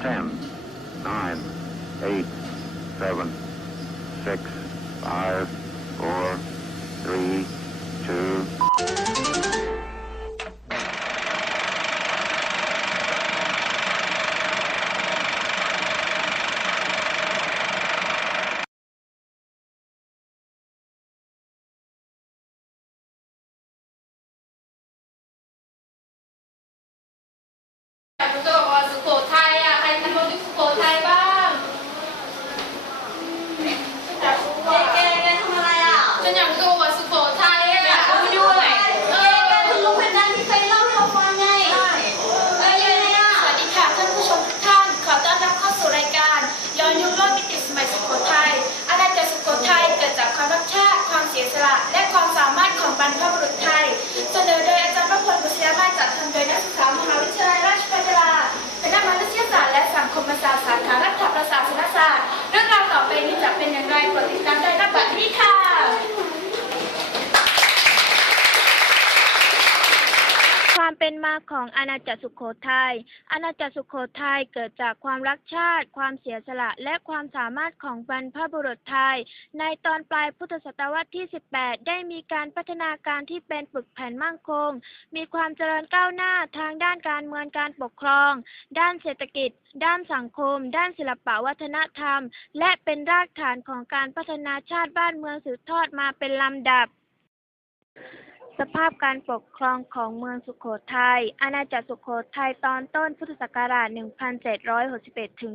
10, 9, 8, 7, 6, 5, 4, 3, 2, อยา สละ และความสามารถของบรรพบุรุษไทย เสนอโดยอาจารย์ประพลบุษยมาศจัดทำโดยนักศึกษามหาวิทยาลัยราชภัฏลาคณะมนุษยศาสตร์และสังคมศาสตร์สาขารัฐประศาสนศาสตร์เรื่องราวต่อไปนี้จะเป็นอย่างไรโปรดติดตามได้ณบัดนี้ค่ะ ความเป็นมาของอาณาจักรสุโขทัย อาณาจักรสุโขทัยเกิดจากความรักชาติ ความเสียสละ และความสามารถของบรรพบุรุษไทย ในตอนปลายพุทธศตวรรษที่ 18 ได้มีการพัฒนาการที่เป็นปึกแผ่นมั่งคง มีความเจริญก้าวหน้าทางด้านการเมืองการปกครอง ด้านเศรษฐกิจ ด้านสังคม ด้านศิลปวัฒนธรรม และเป็นรากฐานของการพัฒนาชาติบ้านเมืองสืบทอดมาเป็นลำดับ สภาพการปกครองของเมืองสุโขทัย อาณาจักรสุโขทัยตอนต้นพุทธศักราช 1761 ถึง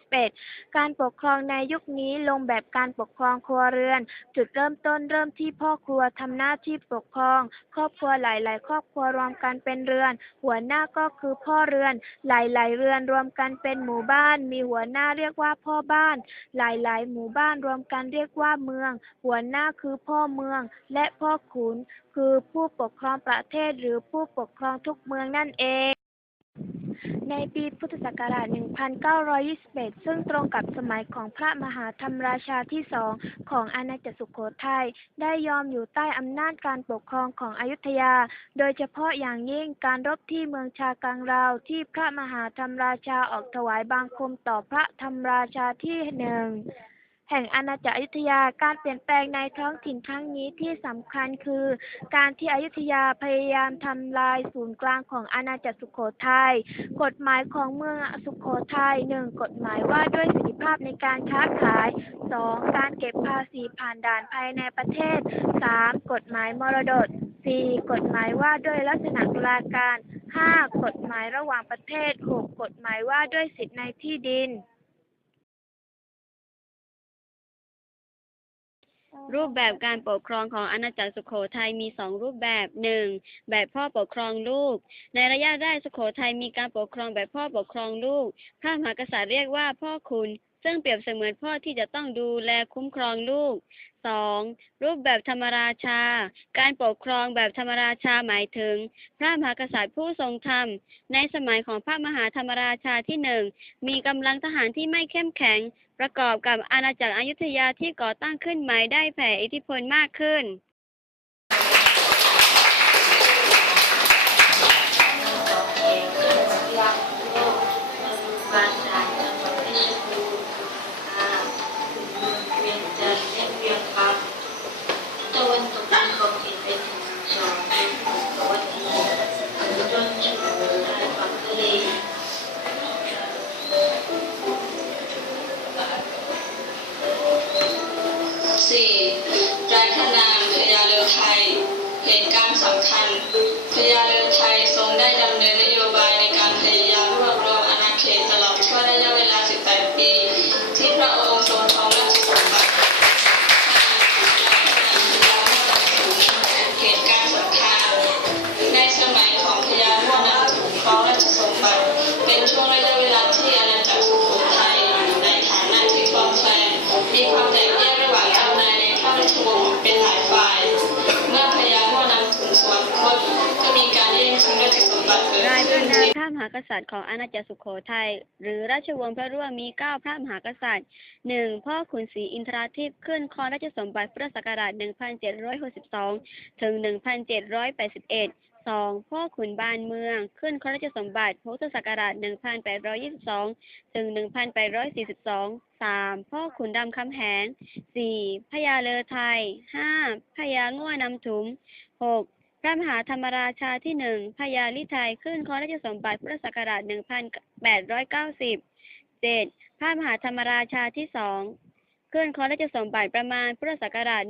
1921 การปกครองในยุคนี้ลงแบบการปกครองครัวเรือน จุดเริ่มต้นเริ่มที่พ่อครัวทำหน้าที่ปกครอง ครอบครัวหลาย ๆ ครอบครัวรวมกันเป็นเรือน หัวหน้าก็คือพ่อเรือน หลาย ๆ เรือนรวมกันเป็นหมู่บ้าน มีหัวหน้าเรียกว่าพ่อบ้าน หลาย ๆ หมู่บ้านรวมกันเรียกว่าเมือง หัวหน้าคือพ่อเมือง และพ่อขุนคือผู้ปกครองประเทศหรือผู้ปกครองทุกเมืองนั่นเอง ในปีพุทธศักราช 1921 ซึ่งตรงกับสมัยของพระมหาธรรมราชาที่สองของอาณาจักรสุโขทัย ได้ยอมอยู่ใต้อำนาจการปกครองของอยุธยา โดยเฉพาะอย่างยิ่งการรบที่เมืองชากังราวที่พระมหาธรรมราชาออกถวายบังคมต่อพระธรรมราชาที่หนึ่ง แห่งอาณาจักรอยุธยา การเปลี่ยนแปลงในท้องถิ่นครั้งนี้ที่สำคัญคือ การที่อยุธยาพยายามทำลายศูนย์กลางของอาณาจักรสุโขทัย กฎหมายของเมืองสุโขทัยหนึ่งกฎหมายว่าด้วยสิทธิภาพในการค้าขายสองการเก็บภาษีผ่านด่านภายในประเทศสามกฎหมายมรดกสี่กฎหมายว่าด้วยลักษณะตุลาการห้ากฎหมายระหว่างประเทศหกกฎหมายว่าด้วยสิทธิในที่ดิน รูปแบบการปกครองของอาณาจักรสุโขทัยมีสองรูปแบบหนึ่งแบบพ่อปกครองลูก ในระยะแรกสุโขทัยมีการปกครองแบบพ่อปกครองลูกพระมหากษัตริย์เรียกว่าพ่อคุณ ซึ่งเปรียบเสมือนพ่อที่จะต้องดูแลคุ้มครองลูกสองรูปแบบธรรมราชา การปกครองแบบธรรมราชาหมายถึง พระมหากษัตริย์ผู้ทรงธรรม ในสมัยของพระมหาธรรมราชาที่หนึ่งมีกำลังทหารที่ไม่เข้มแข็ง ประกอบกับอาณาจักรอยุธยาที่ก่อตั้งขึ้นใหม่ได้แผ่อิทธิพลมากขึ้นบ้าน หากษัตริย์ของอาณาจักรสุโขทัยหรือราชวงศ์พระร่วงมีเก้าพระมหากษัตริย์หนึ่งพ่อขุนศรีอินทราทิตย์ขึ้นครองราชสมบัติพุทธศักราช 1762 ถึง 1781 2. พ่อขุนบานเมือง ขึ้นครราชสมบัติพุทธศักราช 1822 ถึง 1842 3. พ่อขุนรามคำแหง 4. พญาเลอไทย 5. พญาง่วนำถุม 6. พระมหาธรรมราชาที่หนึ่งพญาลิไทยขึ้นครราชสมบัติพุทธศักราช 1890 7. พระมหาธรรมราชาที่สองขึ้นครราชสมบัติประมาณพุทธศักราช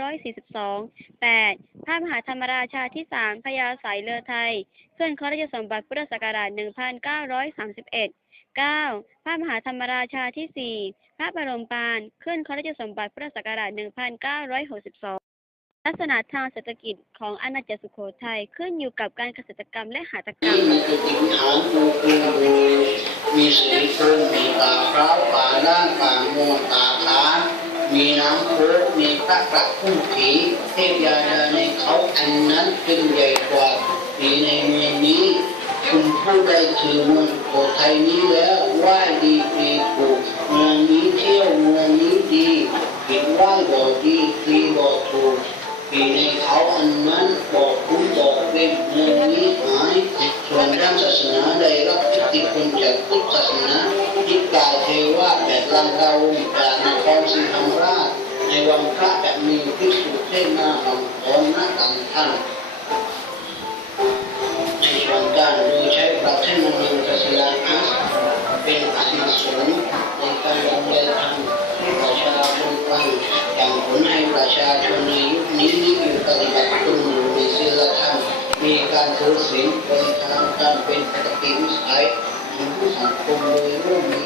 1942 8. พระมหาธรรมราชาที่สามพญาสายเรือไทย ขึ้นครราชสมบัติพุทธศักราช 1931 9. พระมหาธรรมราชาที่สี่พระบรมปาน ขึ้นครราชสมบัติพุทธศักราช 1962 ลักษณะทางเศรษฐกิจของอาณาจักรสุโขทัยขึ้นอยู่กับการเกษตรกรรมและหัตถกรรม มีจุดถิ่นฐาปูปูปูมีสีฟูมีป่าพร้าวป่าล่างป่าโมวป่าขามีน้ำโค้งมีพระกระพุ่งผีเทพยาดาในเขาอันนั้นเป็นใหญ่กว่าผีในเมืองนี้คุณผู้ใดถือเมืองโขทัยนี้แล้วไหว้ดีปีถูเมืองนี้เที่ยวเมืองนี้ดีผิดไหว้บ่ดีปีบ่ถูก แบบลังกาวงจากนครศรีธรรมราชในวันพระจะมีพิสุเทศนาคำขอนนักกันท่านในส่วนการโดยใช้ประเทศมนุษย์ศิลาอาสเป็นอาศิสงฆ์ในการดำเนินธรรมให้ประชาชนฟังอย่างผลให้ประชาชนในยุคนี้ที่อยู่ปฏิบัติตนอยู่ในศีลธรรมมีการถือศีลบริการการเป็นปกติวิสัยของผู้สังคมโดยร่วมมี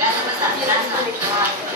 ได้แล้วภาษาที่ร้านขาย